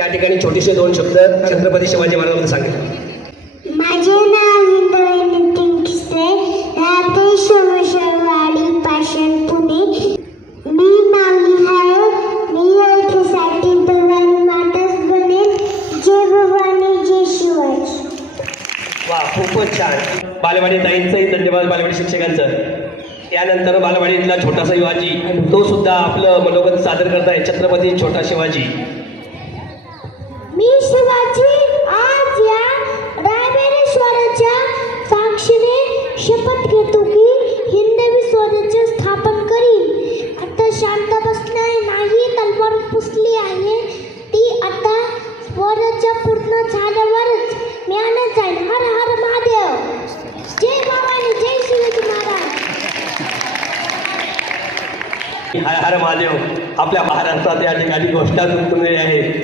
या ठिकाणी छोटेसे दोन शब्द छत्रपती शिवाजी महाराजांबद्दल सांगितले. माझे नाव इंद्रायणी टिंगसे, राहते शिवशेवाडी पाषाण पुणे. मी मागणी आहे, मी याच्यासाठी भवानी माताच बनेल. जय भवानी जय शिवाजी. वा, खूपच छान. बालवाडी ताईंचंही धन्यवाद, बालवाडी शिक्षकांचं. त्यानंतर बालवाडीतला छोटा शिवाजी, तो सुद्धा आपलं मनोगत सादर करत आहे. छत्रपती छोटा शिवाजी. मी शिवाजी आज या रायबेरेश्वराच्या साक्षीने शपथ घेतो की हिंदवी स्वराज्य स्थापन करीन. आता शांत बसणार नाही, तलवार पुसली आहे ती. आता स्वराज्य पूर्ण झाल्यावरच ज्ञान जाईल. हर हर महादेव. जय भवानी जय शिवाजी महाराज. हर हर महादेव. आपल्या महाराष्ट्रात या ठिकाणी घोषणा तुमली आहे.